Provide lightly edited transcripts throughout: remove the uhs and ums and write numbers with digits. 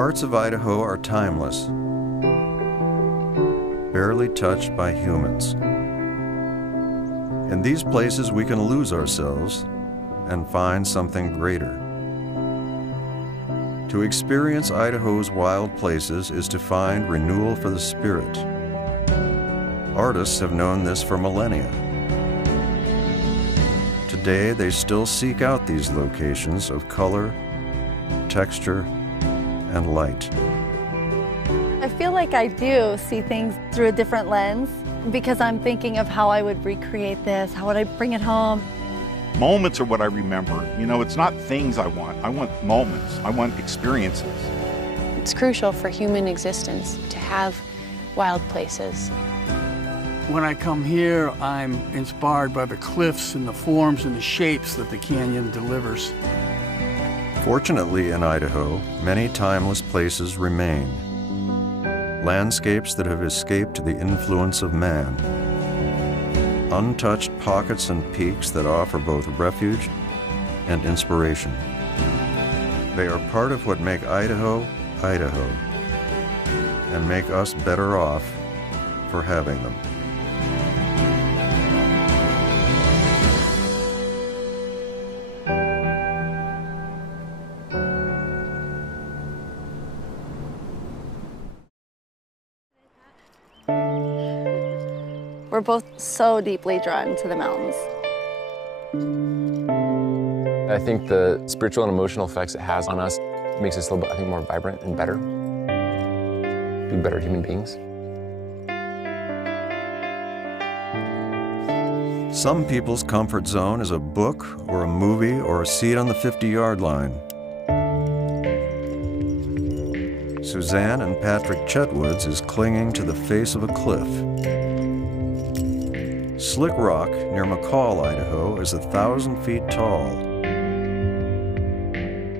Parts of Idaho are timeless, barely touched by humans. In these places we can lose ourselves and find something greater. To experience Idaho's wild places is to find renewal for the spirit. Artists have known this for millennia. Today, they still seek out these locations of color, texture, and light. I feel like I do see things through a different lens because I'm thinking of how I would recreate this, how would I bring it home. Moments are what I remember. You know, it's not things I want moments. I want experiences. It's crucial for human existence to have wild places. When I come here, I'm inspired by the cliffs and the forms and the shapes that the canyon delivers. Fortunately, in Idaho, many timeless places remain. Landscapes that have escaped the influence of man. Untouched pockets and peaks that offer both refuge and inspiration. They are part of what make Idaho, Idaho, and make us better off for having them. We're both so deeply drawn to the mountains. I think the spiritual and emotional effects it has on us makes us a little bit, I think, more vibrant and better. Be better human beings. Some people's comfort zone is a book or a movie or a seat on the 50-yard line. Suzanne and Patrick Chetwoods is clinging to the face of a cliff. Slick Rock near McCall, Idaho is 1,000 feet tall.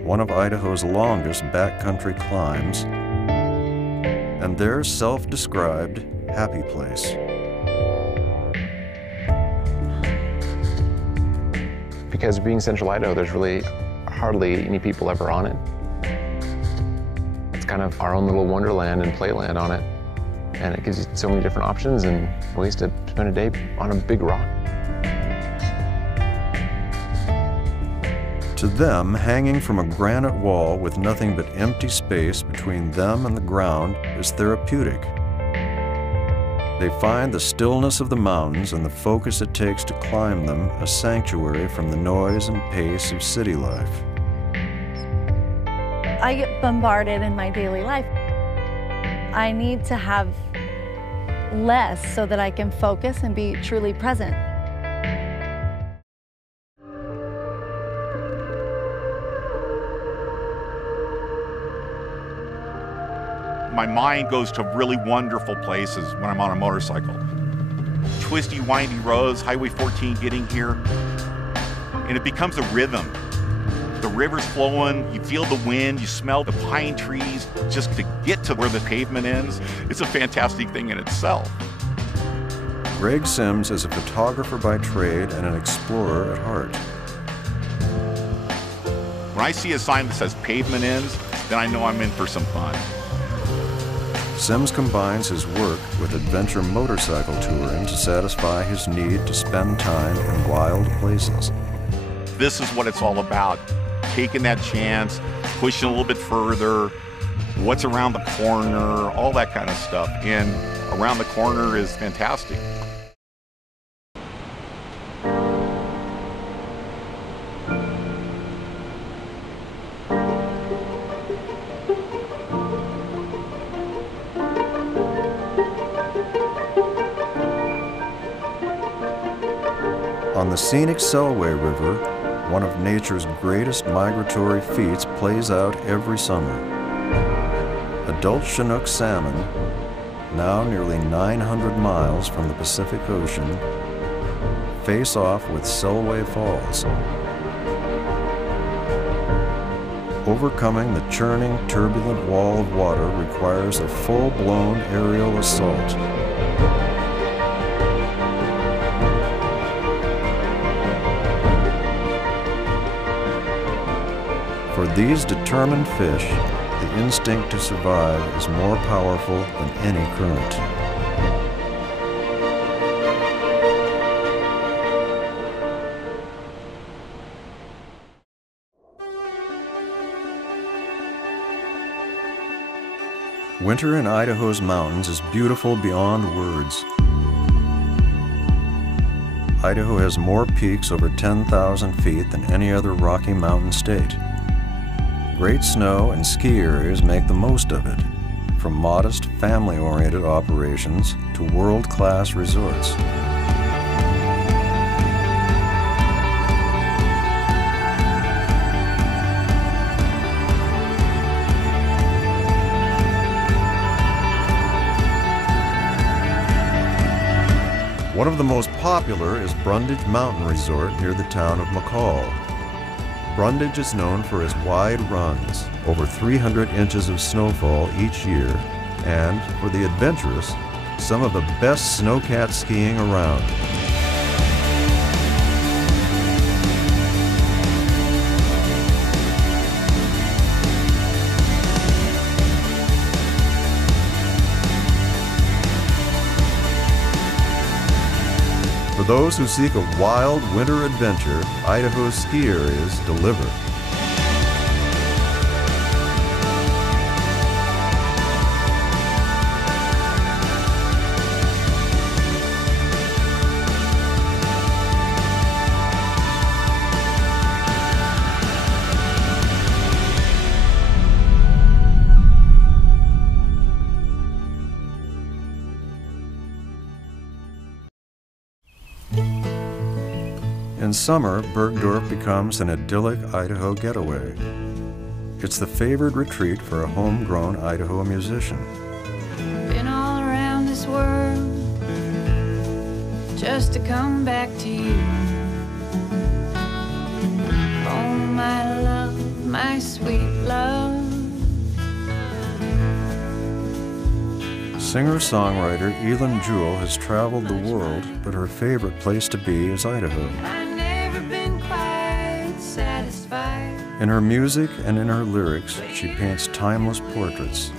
One of Idaho's longest backcountry climbs, and their self-described happy place. Because being Central Idaho, there's really hardly any people ever on it. It's kind of our own little wonderland and playland on it. And it gives you so many different options and ways to spend a day on a big rock. To them, hanging from a granite wall with nothing but empty space between them and the ground is therapeutic. They find the stillness of the mountains and the focus it takes to climb them a sanctuary from the noise and pace of city life. I get bombarded in my daily life. I need to have less so that I can focus and be truly present. My mind goes to really wonderful places when I'm on a motorcycle. Twisty, windy roads, Highway 14 getting here, and it becomes a rhythm. The river's flowing, you feel the wind, you smell the pine trees. Just to get to where the pavement ends, it's a fantastic thing in itself. Greg Sims is a photographer by trade and an explorer at heart. When I see a sign that says pavement ends, then I know I'm in for some fun. Sims combines his work with adventure motorcycle touring to satisfy his need to spend time in wild places. This is what it's all about. Taking that chance, pushing a little bit further, what's around the corner, all that kind of stuff. And around the corner is fantastic. On the scenic Selway River, one of nature's greatest migratory feats plays out every summer. Adult Chinook salmon, now nearly 900 miles from the Pacific Ocean, face off with Selway Falls. Overcoming the churning, turbulent wall of water requires a full-blown aerial assault. For these determined fish, the instinct to survive is more powerful than any current. Winter in Idaho's mountains is beautiful beyond words. Idaho has more peaks over 10,000 feet than any other Rocky Mountain state. Great snow and ski areas make the most of it, from modest, family-oriented operations to world-class resorts. One of the most popular is Brundage Mountain Resort near the town of McCall. Brundage is known for its wide runs, over 300 inches of snowfall each year, and, for the adventurous, some of the best snowcat skiing around. For those who seek a wild winter adventure, Idaho's ski areas deliver. In summer, Bergdorf becomes an idyllic Idaho getaway. It's the favored retreat for a homegrown Idaho musician. Been all around this world just to come back to you. Oh, my love, my sweet love. Singer-songwriter Elin Jewell has traveled the world, but her favorite place to be is Idaho. In her music and in her lyrics, she paints timeless portraits.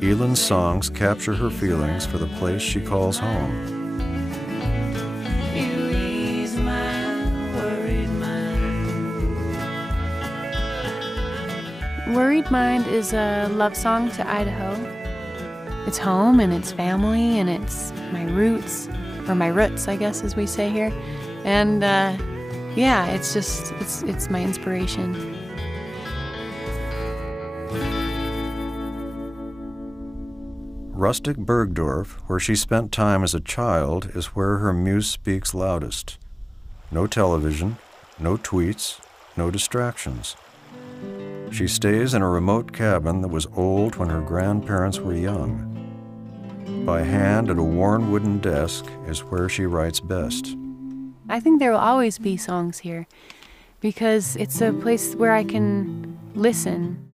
Elin's songs capture her feelings for the place she calls home. Worried Mind is a love song to Idaho. It's home and it's family and it's my roots, or my roots, I guess, as we say here. And yeah, it's my inspiration. Rustic Bergdorf, where she spent time as a child, is where her muse speaks loudest. No television, no tweets, no distractions. She stays in a remote cabin that was old when her grandparents were young. By hand at a worn wooden desk is where she writes best. I think there will always be songs here because it's a place where I can listen.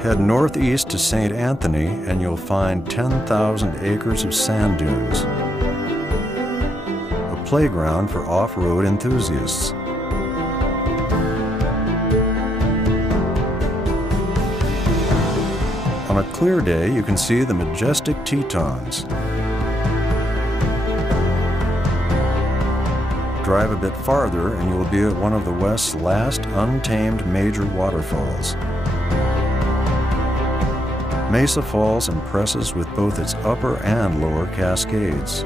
Head northeast to St. Anthony and you'll find 10,000 acres of sand dunes, a playground for off-road enthusiasts. On a clear day, you can see the majestic Tetons. Drive a bit farther and you'll be at one of the West's last untamed major waterfalls. Mesa Falls impresses with both its upper and lower cascades.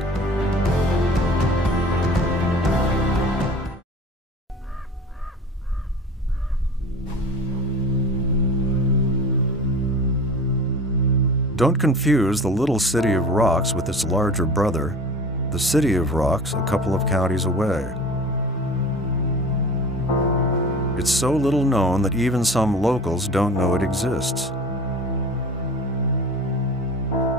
Don't confuse the little city of Rocks with its larger brother, the City of Rocks, a couple of counties away. It's so little known that even some locals don't know it exists.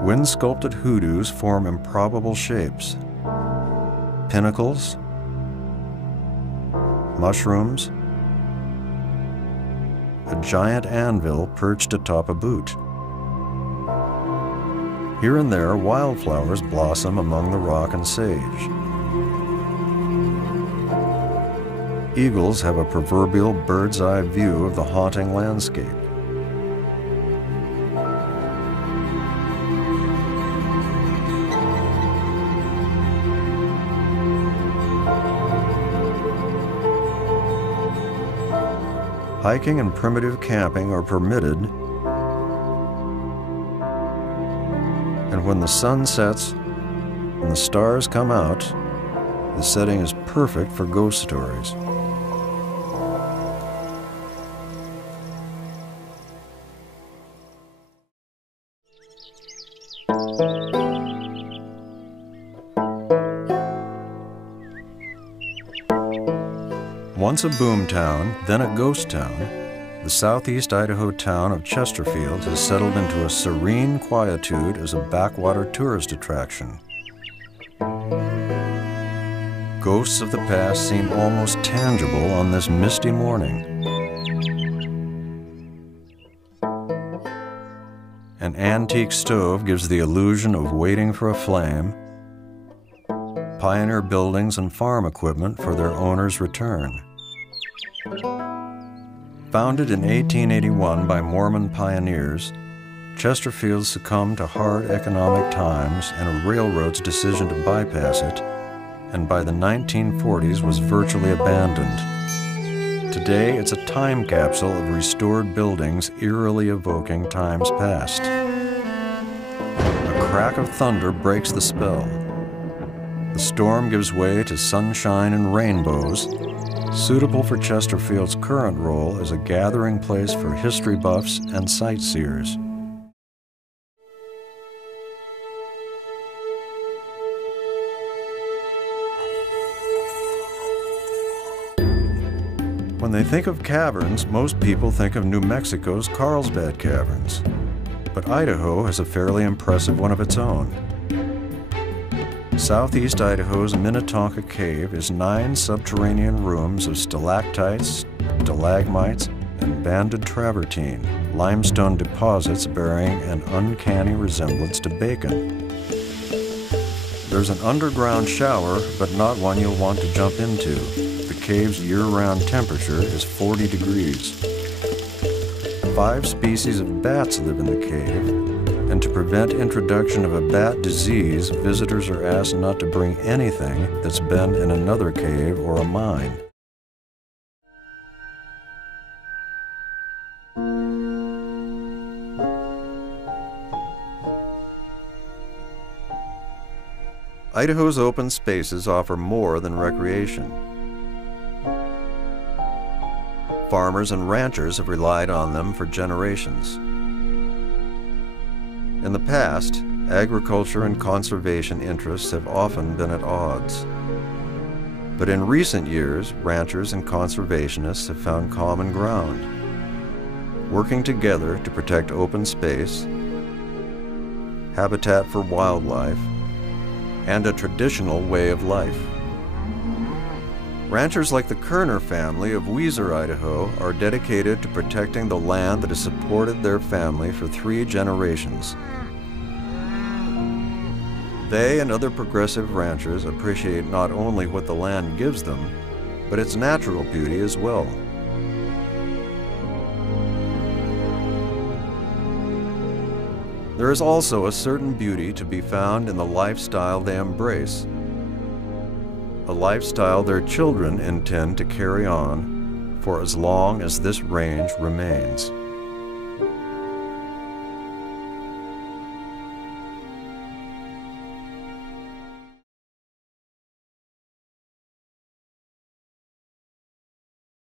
Wind-sculpted hoodoos form improbable shapes. Pinnacles, mushrooms, a giant anvil perched atop a butte. Here and there, wildflowers blossom among the rock and sage. eagles have a proverbial bird's-eye view of the haunting landscape. Hiking and primitive camping are permitted, and when the sun sets and the stars come out, the setting is perfect for ghost stories. Once a boom town, then a ghost town, the southeast Idaho town of Chesterfield has settled into a serene quietude as a backwater tourist attraction. Ghosts of the past seem almost tangible on this misty morning. An antique stove gives the illusion of waiting for a flame. Pioneer buildings and farm equipment for their owner's return. Founded in 1881 by Mormon pioneers, Chesterfield succumbed to hard economic times and a railroad's decision to bypass it, and by the 1940s was virtually abandoned. Today, it's a time capsule of restored buildings eerily evoking times past. A crack of thunder breaks the spell. The storm gives way to sunshine and rainbows, suitable for Chesterfield's current role as a gathering place for history buffs and sightseers. When they think of caverns, most people think of New Mexico's Carlsbad Caverns, but Idaho has a fairly impressive one of its own. Southeast Idaho's Minnetonka Cave is 9 subterranean rooms of stalactites, stalagmites, and banded travertine, limestone deposits bearing an uncanny resemblance to bacon. There's an underground shower, but not one you'll want to jump into. The cave's year-round temperature is 40 degrees. 5 species of bats live in the cave, and to prevent introduction of a bat disease, visitors are asked not to bring anything that's been in another cave or a mine. Idaho's open spaces offer more than recreation. Farmers and ranchers have relied on them for generations. In the past, agriculture and conservation interests have often been at odds. But in recent years, ranchers and conservationists have found common ground, working together to protect open space, habitat for wildlife, and a traditional way of life. Ranchers like the Kerner family of Weiser, Idaho, are dedicated to protecting the land that has supported their family for 3 generations. They and other progressive ranchers appreciate not only what the land gives them, but its natural beauty as well. There is also a certain beauty to be found in the lifestyle they embrace, a lifestyle their children intend to carry on for as long as this range remains.